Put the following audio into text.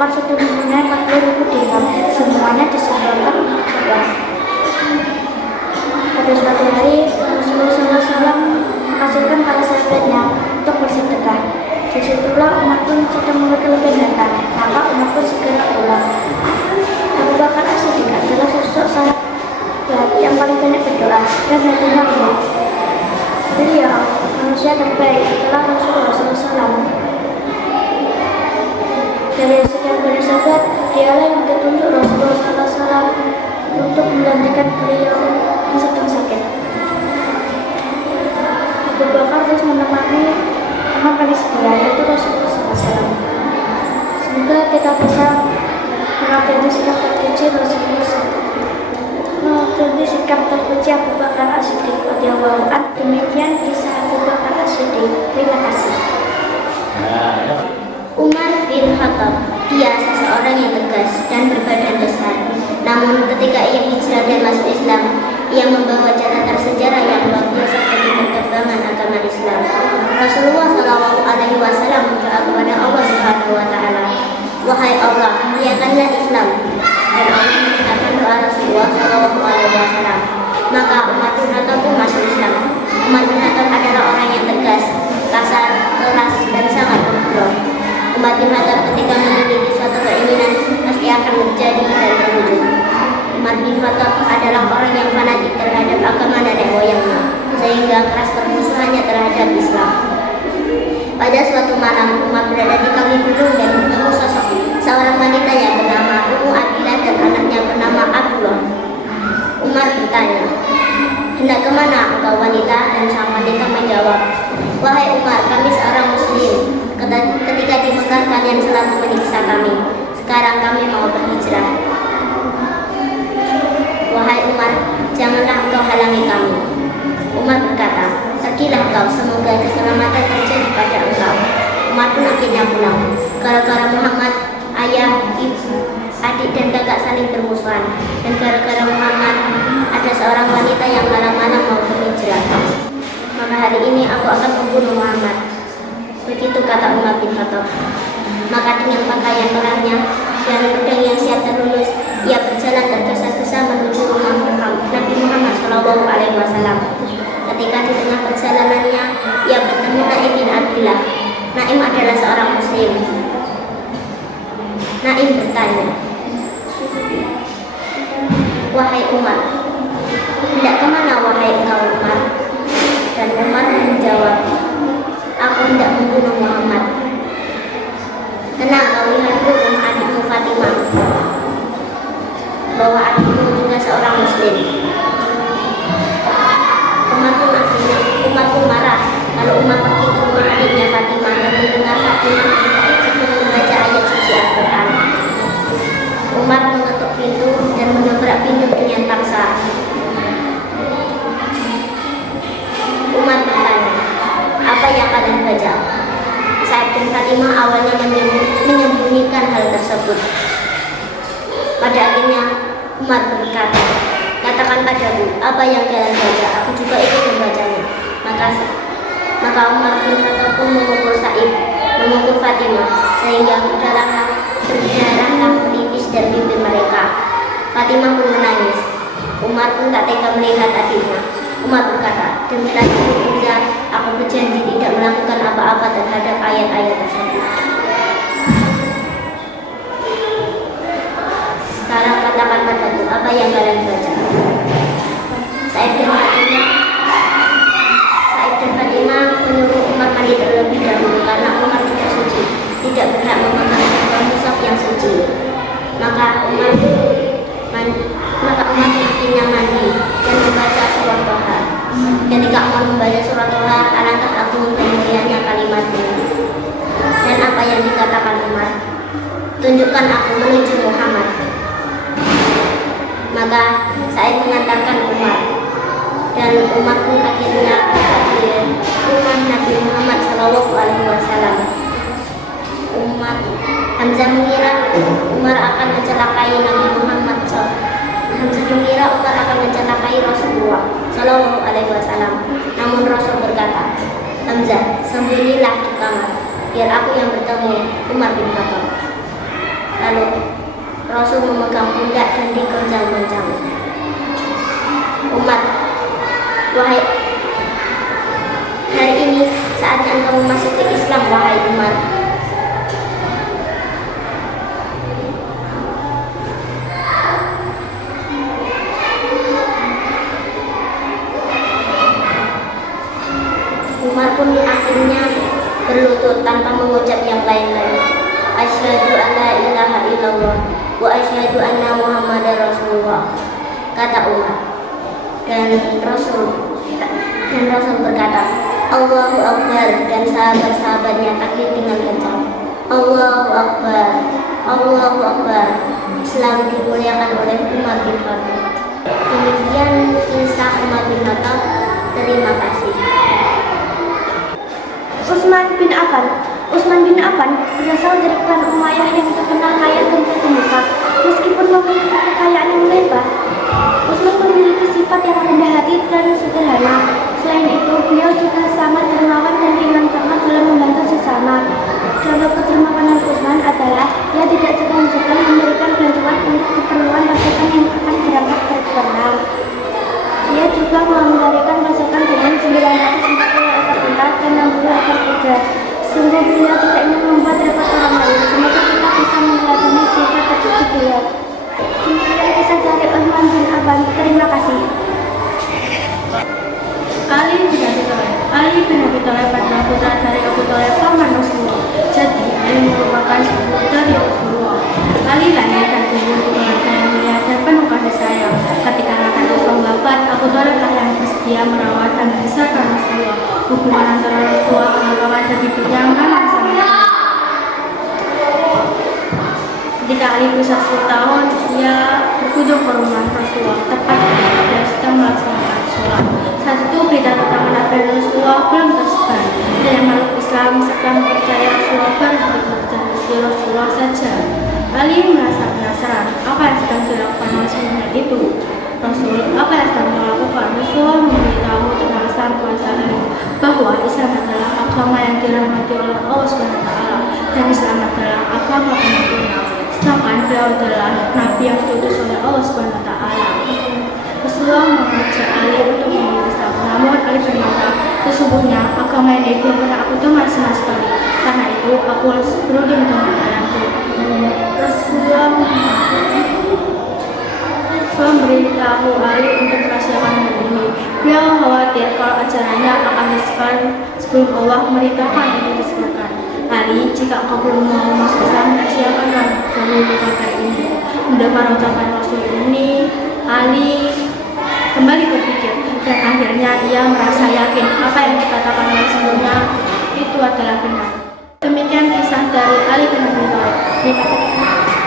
Bakar sudah mempunyai 40.000 dirham, semuanya disumbangkan uang. Pada suatu hari Rasulullah SAW menghasilkan para sahabatnya untuk bersedekah. Disitulah Umar pun sedang memikul pendataan, maka Umar pun segera pulang. Abu Bakar As-Siddiq adalah sosok sahabat yang paling banyak berdoa dan hatinya lembut. Beliau manusia terbaik setelah Rasulullah SAW. Dari sekian banyak sahabat, dialah yang ditunjuk Rasulullah SAW untuk menggantikan beliau yang sedang sakit. Abu Bakar terus menemani teman paling setia, yaitu Rasulullah SAW. Semoga kita bisa mengabdi sikap terpuji Rasulullah SAW. Mengabdi sikap terpuji Abu Bakar As-Siddiq radhiyallahu anhu. Demikian kisah Abu Bakar As-Siddiq. Terima kasih. Umar bin Khattab, dia seseorang yang tegas dan berbadan besar. Namun ketika ia hijrah dan masuk Islam, ia membawa catatan sejarah yang luar biasa bagi perkembangan agama Islam. Rasulullah SAW berdoa kepada Allah Subhanahu Wa Taala, wahai Allah, muliakanlah Islam. Dan Allah mendengarkan doa Rasulullah SAW. Maka Umar bin Khattab pun masuk Islam. Umar bin Khattab adalah orang yang tegas, kasar, keras, dan sangat pemberani. Umar bin Khattab ketika memiliki suatu keinginan pasti akan menjadi dan terwujud. Umar bin Khattab adalah orang yang fanatik terhadap agama nenek moyangnya, sehingga keras permusuhannya terhadap Islam. Pada suatu malam, Umar berada di kaki gunung dan bertemu sosok seorang wanita yang bernama Ummu Abilah dan anaknya bernama Abdullah. Umar bertanya, "Hendak kemana engkau wanita?" Dan sang wanita menjawab, "Wahai Umar, kami seorang muslim. Ketika di Mekah kalian selalu menyiksa kami. Sekarang kami mau berhijrah. Wahai Umar, janganlah engkau halangi kami." Umar berkata, "Pergilah kau, semoga keselamatan terjadi pada engkau." Umar pun akhirnya pulang. Gara-gara Muhammad, ayah, ibu, adik dan kakak saling bermusuhan. Dan gara-gara Muhammad, ada seorang wanita yang malam-malam mau berhijrah. Maka hari ini aku akan membunuh Muhammad. Begitu kata Umar bin Khattab. Maka dengan pakaian perangnya dan pedang yang siap terlulus, ia berjalan tergesa-gesa menuju rumah Nabi Muhammad SAW. Ketika di tengah perjalanannya, ia bertemu Naim bin Abdullah. Naim adalah seorang muslim. Naim bertanya, "Wahai Umar, hendak kemana wahai engkau Umar?" Dan Umar menjawab, "Aku hendak membunuh Muhammad." "Tenang, kau lihat dulu adikmu Fatimah, bahwa adikmu juga seorang muslim." Umar pun marah. Lalu Umar pergi ke rumah adiknya Fatimah dan mendengar Fatimah sedang membaca ayat suci Al-Quran. Umar mengetuk pintu dan mendobrak pintu dengan paksa. Umar bertanya, "Apa yang kalian baca?" Sa'id dan Fatimah awalnya menyembunyikan hal tersebut. Pada akhirnya Umar berkata, "Katakan padaku, apa yang kalian baca? Aku juga ikut membacanya." Maka Umar bin Khattab pun memukul Sa'id, memukul Fatimah, sehingga berdarahlah pelipis dan bibir mereka. Fatimah pun menangis. Umar pun tak tega melihat adiknya. Umar berkata, "Demi Raja Mu'izza, aku berjanji tidak melakukan apa-apa terhadap ayat-ayat tersebut." Sekarang katakan padaku, apa yang kalian baca? Sa'id dan Fatimah menyuruh Umar mandi terlebih dahulu karena Umar tidak suci, tidak berhak memegang sebuah mushaf yang suci. Maka Umar akhirnya mandi dan membaca surah Toha. Ketika Umar membaca surah Toha, alangkah agung dan mulianya kalimatnya. Dan apa yang dikatakan Umar? "Tunjukkan aku menuju Muhammad." Maka Sa'id mengantarkan Umar, dan Umar pun akhirnya di rumah Nabi Muhammad SAW. Hamzah mengira Umar akan mencelakai Nabi Muhammad Hamzah mengira Umar akan mencelakai Rasulullah SAW. Namun Rasul berkata, "Hamzah, sembunyilah di kamar, biar aku yang bertemu Umar bin Khattab." Lalu Rasul memegang pundak dan digoncang-goncang. Umar, wahai hari ini saatnya engkau masuk ke Islam, wahai Umar. Umar pun akhirnya berlutut tanpa mengucap yang lain-lain. Asyhadu an la ilaha illallah wa asyhadu anna Muhammadar Rasulullah, kata Umar. Dan Rasul berkata, Allahu Akbar, dan sahabat-sahabatnya takbir dengan kencang. Allahu Akbar, Allahu Akbar. Islam dimuliakan oleh Umar bin Khattab. Demikian kisah Umar bin Khattab. Terima kasih. Utsman bin Affan berasal dari klan Umayyah yang terkenal kaya dan terkemuka. Meskipun memiliki kekayaan yang melimpah, Utsman memiliki sifat yang rendah hati dan sederhana. Selain itu, beliau juga sangat dermawan dan ringan banget dalam membantu sesama. Contoh kedermawanan Utsman adalah ia tidak segan-segan memberikan bantuan untuk keperluan pasukan yang akan berangkat berperang. Ia juga mengendalikan pasukan dengan 940 ekor unta dan 60 ekor kuda. Sungguh beliau tidak ingin membuat repot orang lain. Semoga kita bisa meneladani sifat terpuji beliau. Demikian kisah dari Utsman bin Affan. Terima kasih. Ali bin Abi Thalib adalah putra dari Abu Thalib paman Rasulullah. Jadi Ali merupakan sepupu dari Rasulullah. Ali lahir dan tumbuh di keluarga yang mulia dan penuh kasih sayang. Ketika anak Islam wafat, Abu Thalib lah yang bersedia merawat dan membesarkan Rasulullah. Hubungan antara Rasulullah dengan paman dan ibunya memang sangat baik. Ketika Ali berusia 10 tahun, ia berkunjung ke rumah Rasulullah tepat ketika dia sedang melaksanakan sholat. Saat itu berita tentang kenabian Rasulullah belum tersebar. Dan yang makhluk Islam setelah mempercayai Rasulullah baru terjadi Rasulullah saja. Ali merasa penasaran apa yang sedang dilakukan Rasulullah itu. Apa yang sedang dilakukan Rasulullah memberitahu tentang Islam kepada Ali bahwa Islam adalah agama yang dirahmati oleh Allah SWT dan Islam adalah agama penyempurna. Sedangkan beliau adalah Nabi yang diutus oleh Allah SWT. Rasulullah mengajak Ali untuk memilih Islam. Namun Ali berkata, sesungguhnya agama ini belum pernah aku dengar sama sekali. Karena itu aku harus berunding dengan ayahku. Rasulullah memberitahu Ali untuk merahasiakan hal ini. Beliau khawatir kalau ajarannya akan disebar sebelum Allah merintahkan untuk disebarkan. Ali, jika engkau belum mau masuk Islam, rahasiakanlah dahulu kabar ini. Mendengar ucapan Rasul ini, Ali kembali berpikir dan akhirnya ia merasa yakin apa yang dikatakan oleh sebelumnya itu adalah benar. Demikian kisah dari Ali bin Abi Thalib. Terima kasih.